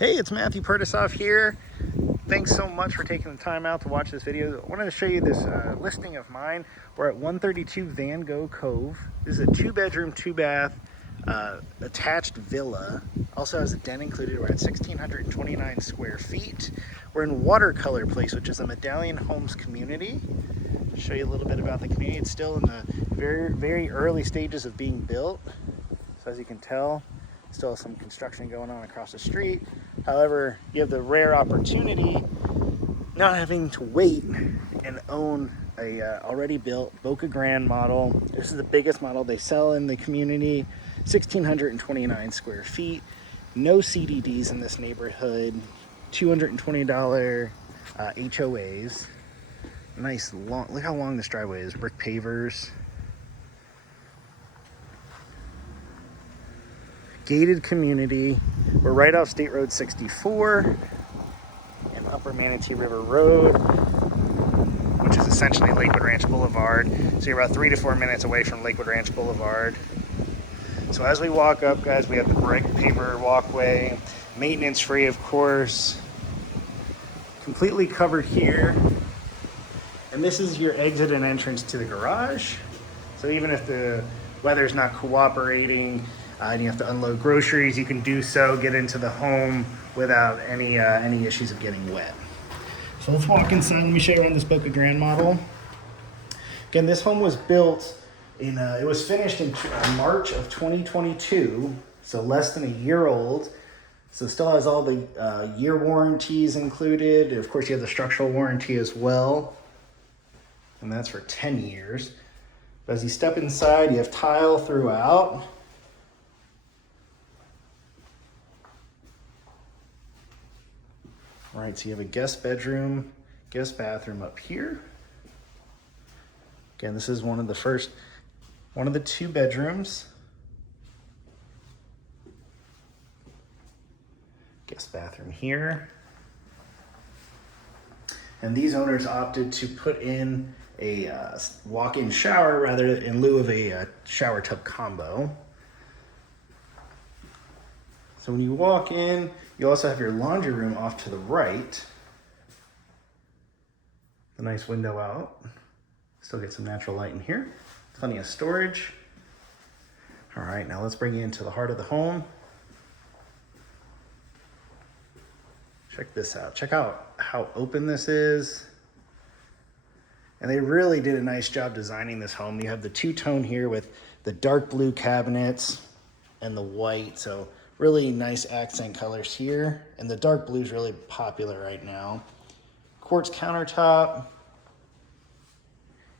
Hey, it's Matthew Pertisoff here. Thanks so much for taking the time out to watch this video. I wanted to show you this listing of mine. We're at 132 Van Gogh Cove. This is a 2-bedroom, 2-bath attached villa. Also has a den included. We're at 1,629 square feet. We're in Watercolor Place, which is a Medallion Homes community. I'll show you a little bit about the community. It's still in the very early stages of being built. So as you can tell, still some construction going on across the street. However, you have the rare opportunity not having to wait and own a already built Boca Grande model. This is the biggest model they sell in the community, 1,629 square feet. No CDDs in this neighborhood, $220 HOAs. Nice long, look how long this driveway is, brick pavers. Gated community. We're right off State Road 64 and Upper Manatee River Road, which is essentially Lakewood Ranch Boulevard. So you're about 3 to 4 minutes away from Lakewood Ranch Boulevard. So as we walk up, guys, we have the brick paver walkway, maintenance free, of course, completely covered here. And this is your exit and entrance to the garage. So even if the weather's not cooperating, and you have to unload groceries, you can do so, get into the home without any issues of getting wet. So let's walk inside. Let me show you around this Boca Grande model. Again, this home was built in, it was finished in March of 2022, so less than a year old. So it still has all the year warranties included. Of course, you have the structural warranty as well, and that's for 10 years. But as you step inside, you have tile throughout. All right, so you have a guest bedroom, guest bathroom up here. Again, this is one of the 2 bedrooms. Guest bathroom here. And these owners opted to put in a walk-in shower rather in lieu of a shower tub combo. So when you walk in, you also have your laundry room off to the right. The nice window out. Still get some natural light in here. Plenty of storage. All right, now let's bring you into the heart of the home. Check this out. Check out how open this is. And they really did a nice job designing this home. You have the 2-tone here with the dark blue cabinets and the white. So really nice accent colors here. And the dark blue is really popular right now. Quartz countertop.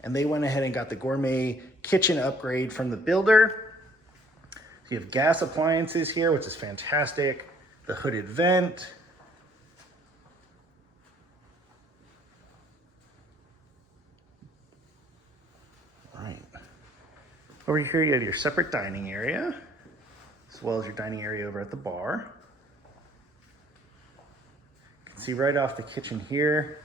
And they went ahead and got the gourmet kitchen upgrade from the builder. So you have gas appliances here, which is fantastic. The hooded vent. All right. Over here you have your separate dining area, as well as your dining area over at the bar. You can see right off the kitchen here,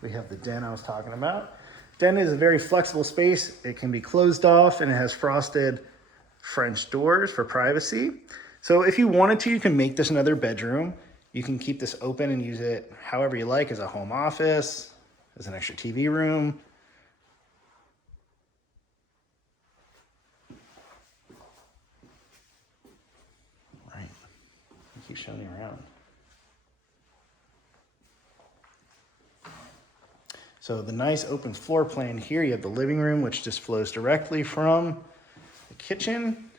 we have the den I was talking about. Den is a very flexible space. It can be closed off and it has frosted French doors for privacy. So if you wanted to, you can make this another bedroom. You can keep this open and use it however you like, as a home office, as an extra TV room. All right, I'll keep showing you around. So the nice open floor plan here, you have the living room, which just flows directly from the kitchen.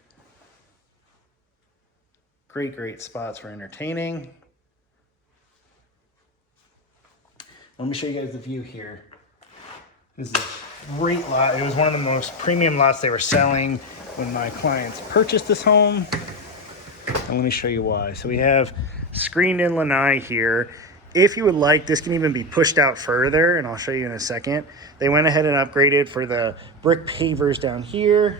Great spots for entertaining. Let me show you guys the view here. This is a great lot. It was one of the most premium lots they were selling when my clients purchased this home. And let me show you why. So we have screened in lanai here. If you would like, this can even be pushed out further, and I'll show you in a second. They went ahead and upgraded for the brick pavers down here.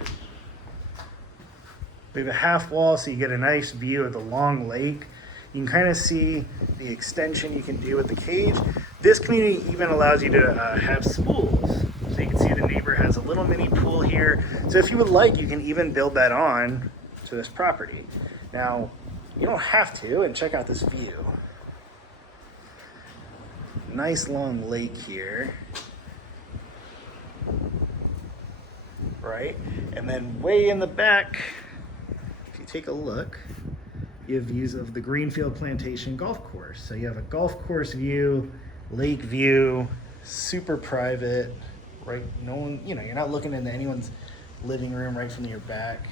We have a half wall, so you get a nice view of the long lake. You can kind of see the extension you can do with the cage. This community even allows you to have schools. So you can see the neighbor has a little mini pool here. So if you would like, you can even build that on to this property. Now, You don't have to, and check out this view. Nice long lake here. Right? And then way in the back, if you take a look, you have views of the Greenfield Plantation Golf Course. So you have a golf course view, lake view, super private, right? No one, you know, you're not looking into anyone's living room right from your back.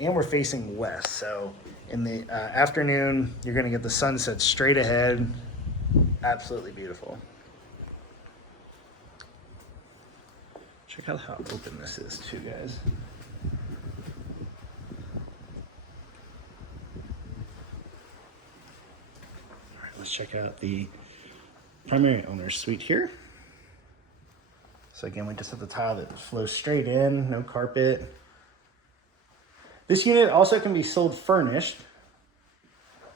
And we're facing west, so in the afternoon, you're gonna get the sunset straight ahead. Absolutely beautiful. Check out how open this is too, guys. All right, let's check out the primary owner's suite here. So again, we just have the tile that flows straight in, no carpet. This unit also can be sold furnished.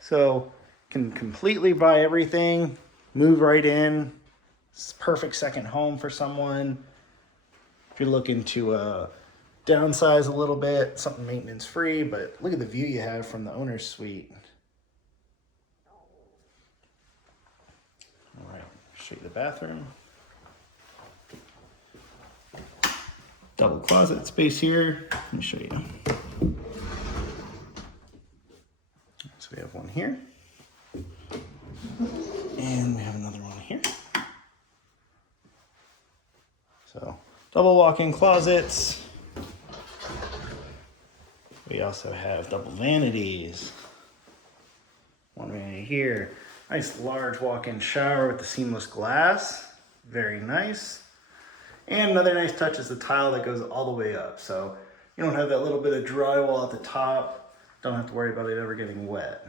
So can completely buy everything, move right in. It's a perfect second home for someone. If you're looking to downsize a little bit, something maintenance free, but look at the view you have from the owner's suite. All right, show you the bathroom. Double closet space here. Let me show you. So we have one here. And we have another one here. So double walk-in closets. We also have double vanities. One vanity here. Nice large walk-in shower with the seamless glass. Very nice. And another nice touch is the tile that goes all the way up. So you don't have that little bit of drywall at the top. Don't have to worry about it ever getting wet.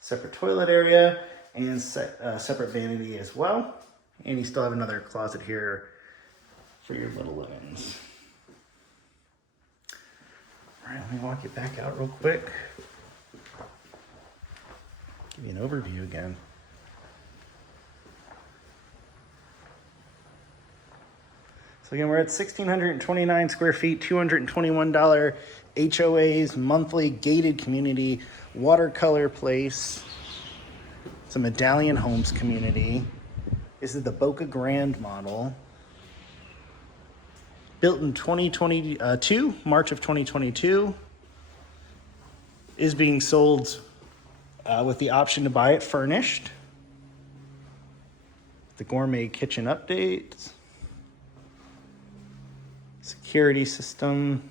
Separate toilet area and separate vanity as well. And you still have another closet here for your little linens. All right, let me walk you back out real quick. Give you an overview again. So again, we're at 1,629 square feet, $221 HOAs, monthly gated community, Watercolor Place. It's a Medallion Homes community. This is the Boca Grande model. Built in 2022, March of 2022. Is being sold with the option to buy it furnished. The gourmet kitchen updates. Security system.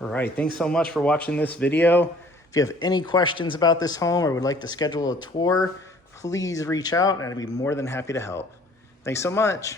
All right, thanks so much for watching this video. If you have any questions about this home or would like to schedule a tour, please reach out and I'd be more than happy to help. Thanks so much.